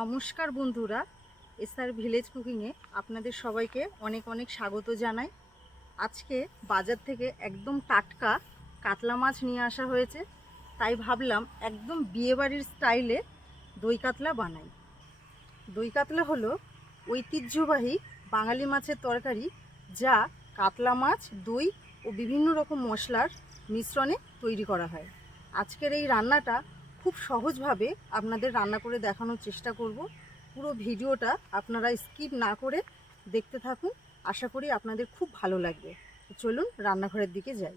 নমস্কার বন্ধুরা, SR village কুকিংয়ে আপনাদের সবাইকে অনেক অনেক স্বাগত জানাই। আজকে বাজার থেকে একদম টাটকা কাতলা মাছ নিয়ে আসা হয়েছে, তাই ভাবলাম একদম বিয়েবাড়ির স্টাইলে দই কাতলা বানাই। দই কাতলা হলো ঐতিহ্যবাহী বাঙালি মাছের তরকারি, যা কাতলা মাছ, দই ও বিভিন্ন রকম মশলার মিশ্রণে তৈরি করা হয়। আজকের এই রান্নাটা খুব সহজভাবে আপনাদের রান্না করে দেখানোর চেষ্টা করব। পুরো ভিডিওটা আপনারা স্কিপ না করে দেখতে থাকুন, আশা করি আপনাদের খুব ভালো লাগবে। চলুন রান্নাঘরের দিকে যাই।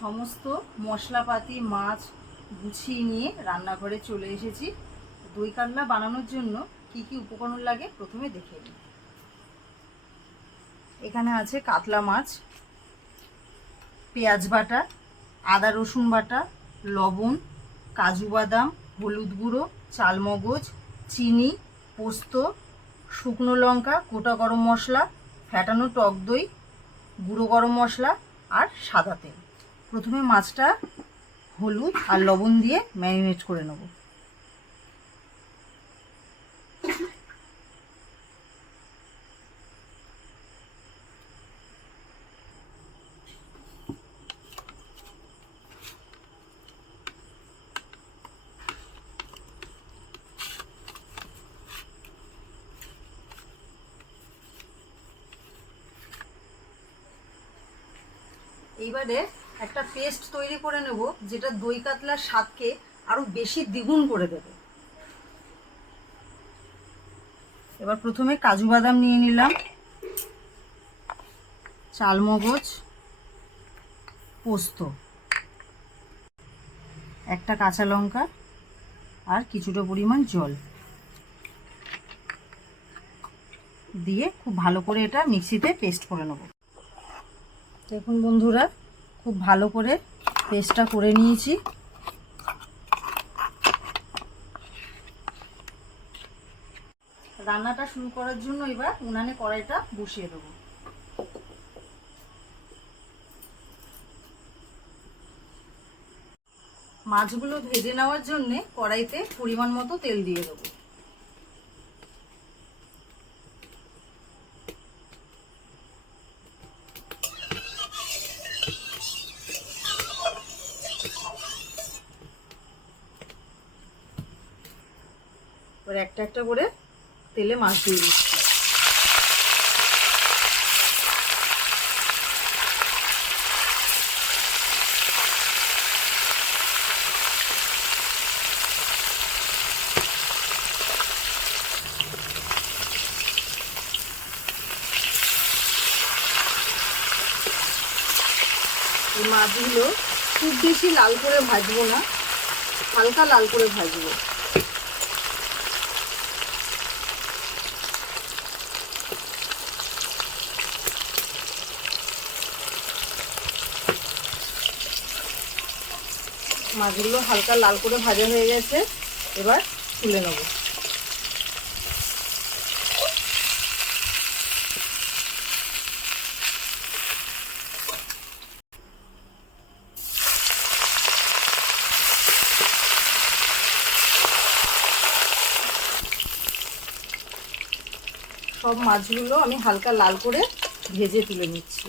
সমস্ত মশলাপাতি মাছ গুছিয়ে নিয়ে রান্নাঘরে চলে এসেছি। দই কাতলা বানানোর জন্য কি কি উপকরণ লাগে প্রথমে দেখে নিই। এখানে আছে কাতলা মাছ, পেঁয়াজ বাটা, আদা রসুন বাটা, লবণ, কাজু বাদাম, হলুদ গুঁড়ো, চালমগজ, চিনি, পোস্ত, শুকনো লঙ্কা, গোটা গরম মশলা, ফ্যাটানো টক দই, গুঁড়ো গরম মশলা আর সাদা তেল। প্রথমে মাছটা হলুদ আর লবণ দিয়ে ম্যারিনেট করে নেব। এইবারে একটা পেস্ট তৈরি করে নেব, যেটা দই কাতলার স্বাদকে আরো বেশি দ্বিগুণ করে দেবে। এবার প্রথমে কাজু বাদাম নিয়ে নিলাম, চালমগজ, পোস্ত, একটা কাঁচা লঙ্কা আর কিছুটা পরিমাণ জল দিয়ে খুব ভালো করে এটা মিক্সিতে পেস্ট করে নেব। দেখুন বন্ধুরা, খুব ভালো করে পেস্টটা করে নিয়েছি। রান্নাটা শুরু করার জন্য এবার উনানে কড়াইটা বসিয়ে দেব। মাছগুলো ভেজে নেওয়ার জন্য কড়াইতে পরিমাণ মতো তেল দিয়ে দেবো। এবার একটা একটা করে তেলে মাছ দিয়ে দিচ্ছি। এই মাছগুলো খুব বেশি লাল করে ভাজবো না, হালকা লাল করে ভাজবো। মাছগুলো হালকা লাল করে ভাজা হয়ে গেছে, এবার তুলে নেব। সব মাছগুলো আমি হালকা লাল করে ভেজে তুলে নিচ্ছি।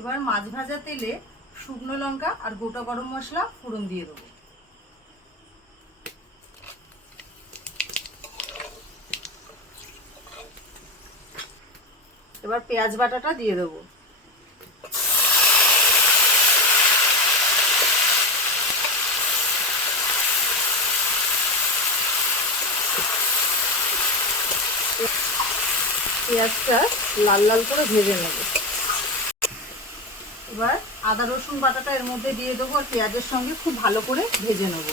এবার মাছ ভাজা তেলে শুকনো লঙ্কা আর গোটা গরম মশলা ফোড়ন দিয়ে দেবো। এবার পেঁয়াজ বাটাটা দিয়ে দেবো। পেঁয়াজটা লাল লাল করে ভেজে নেব। এবার আদা রসুন বাটাটা এর মধ্যে দিয়ে দেবো আর পেঁয়াজের সঙ্গে খুব ভালো করে ভেজে নেব।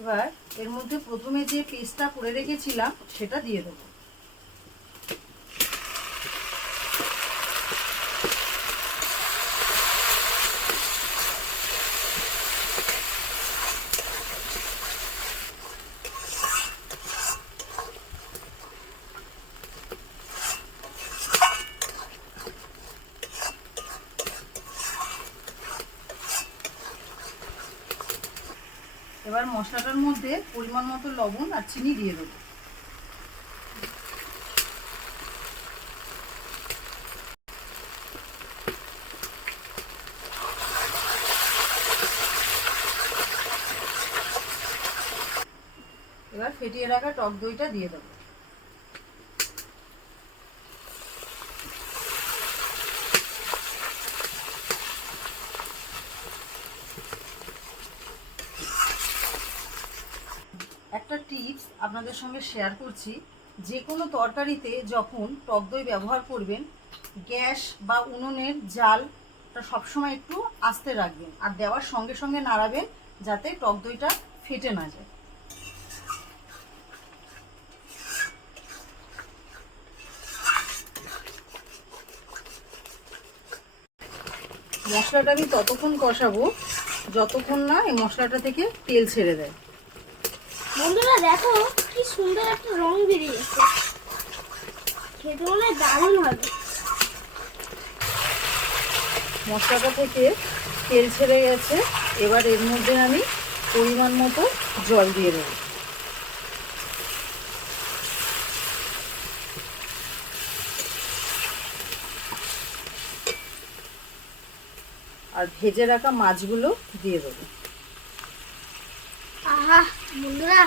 এবার এর মধ্যে প্রথমে যে পেস্টটা করে রেখেছিলাম সেটা দিয়ে দেবো। এবার মশলাটার মধ্যে পরিমাণ মতো লবণ আর চিনি দিয়ে দেবো। এবার ফেটিয়ে রাখা টক দইটা দিয়ে দেবো। একটা টিপস আপনাদের সঙ্গে শেয়ার করছি, যে কোনো তরকারিতে যখন টক দই ব্যবহার করবেন, গ্যাস বা উনুনের জালটা সবসময় একটু আস্তে রাখবেন আর দেওয়ার সঙ্গে সঙ্গে নাড়াবেন, যাতে টক দইটা ফেটে না যায়। মশলাটা আমি ততক্ষণ কষাবো যতক্ষণ না এই মশলাটা থেকে তেল ছেড়ে দেয়। বন্ধুরা দেখো কি সুন্দর একটা রং বেরিয়েছে, খেতে মনে হয় দারুণ হবে। মশলাটা থেকে তেল ছেড়ে গেছে, এবার এর মধ্যে আমি পরিমাণ মতো জল দিয়ে দেবো। আর ভেজে রাখা মাছগুলো দিয়ে দেবো। আহা বন্ধুরা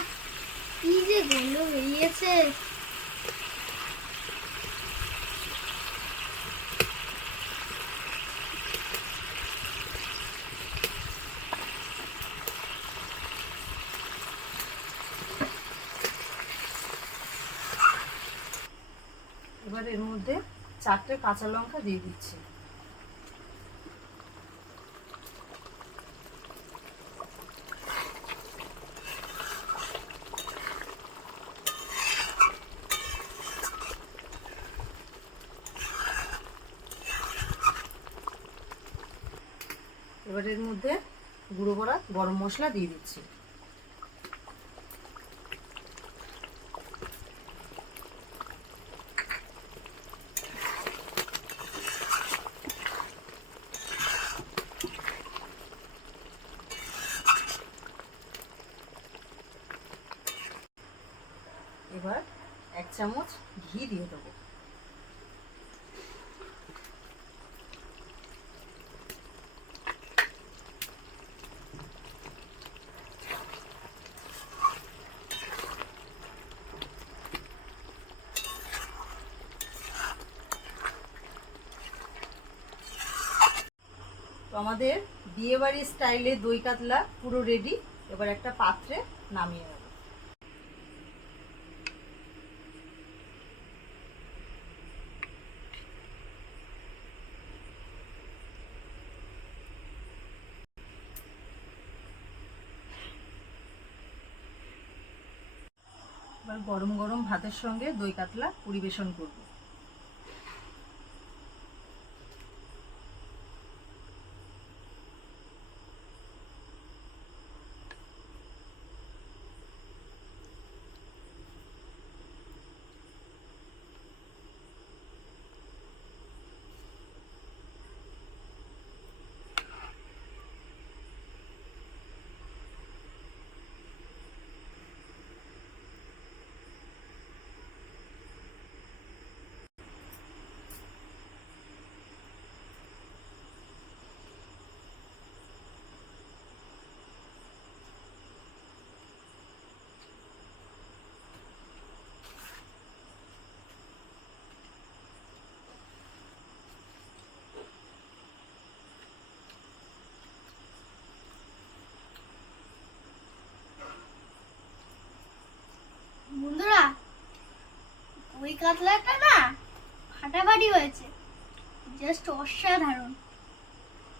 কি যে গন্ধ বেরিয়েছে। এবার এর মধ্যে 4টে কাঁচা লঙ্কা দিয়ে দিচ্ছি। এবার এর মধ্যে গুঁড়ো করা গরম মশলা দিয়ে দিচ্ছি। এবার 1 চামচ ঘি দিয়ে দেবো। তো আমাদের বিয়েবাড়ির স্টাইলে দই কাতলা পুরো রেডি। এবার একটা পাত্রে নামিয়ে নেব। এবার গরম গরম ভাতের সঙ্গে দই কাতলা পরিবেশন করব। বন্ধুরা ওই কাতলাটা না ফাটাফাটি হয়েছে, জাস্ট অসাধারণ।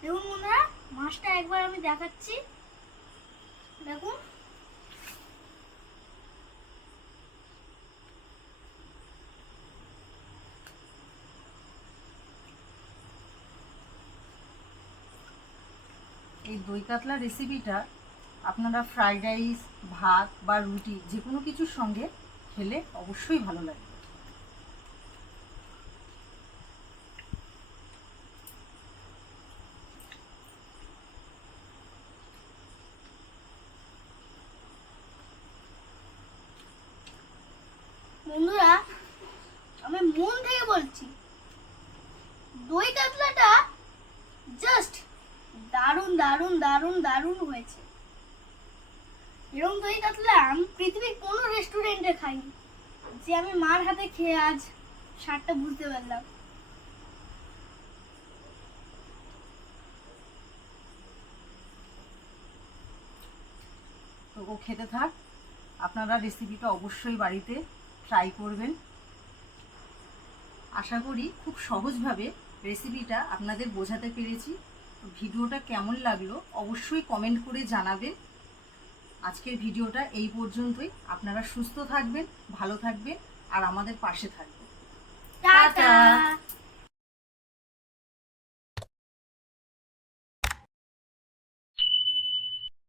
দেখুন বন্ধুরা মাছটা একবার আমি দেখাচ্ছি, দেখুন এই দই কাতলা রেসিপিটা আপনারা ফ্রাইড রাইস, ভাত বা রুটি যে কোনো কিছুর সঙ্গে খেলে অবশ্যই ভালো লাগবে। বলছি, দই কাতলাটা জাস্ট দারুণ দারুণ দারুণ দারুণ হয়েছে। এরকম দই কাতলা আমি পৃথিবীর কোনো রেস্টুরেন্টে খাইনি, যে আমি মার হাতে খেয়ে আজ স্বাদটা বুঝতে পারলাম। তো ও খেতে থাক, আপনারা রেসিপিটা অবশ্যই বাড়িতে ট্রাই করবেন। আশা করি খুব সহজভাবে রেসিপিটা আপনাদের বোঝাতে পেরেছি। ভিডিওটা কেমন লাগলো অবশ্যই কমেন্ট করে জানাবেন। আজকের ভিডিওটা এই পর্যন্তই। আপনারা সুস্থ থাকবেন, ভালো থাকবেন আর আমাদের পাশে থাকবেন। টাটা।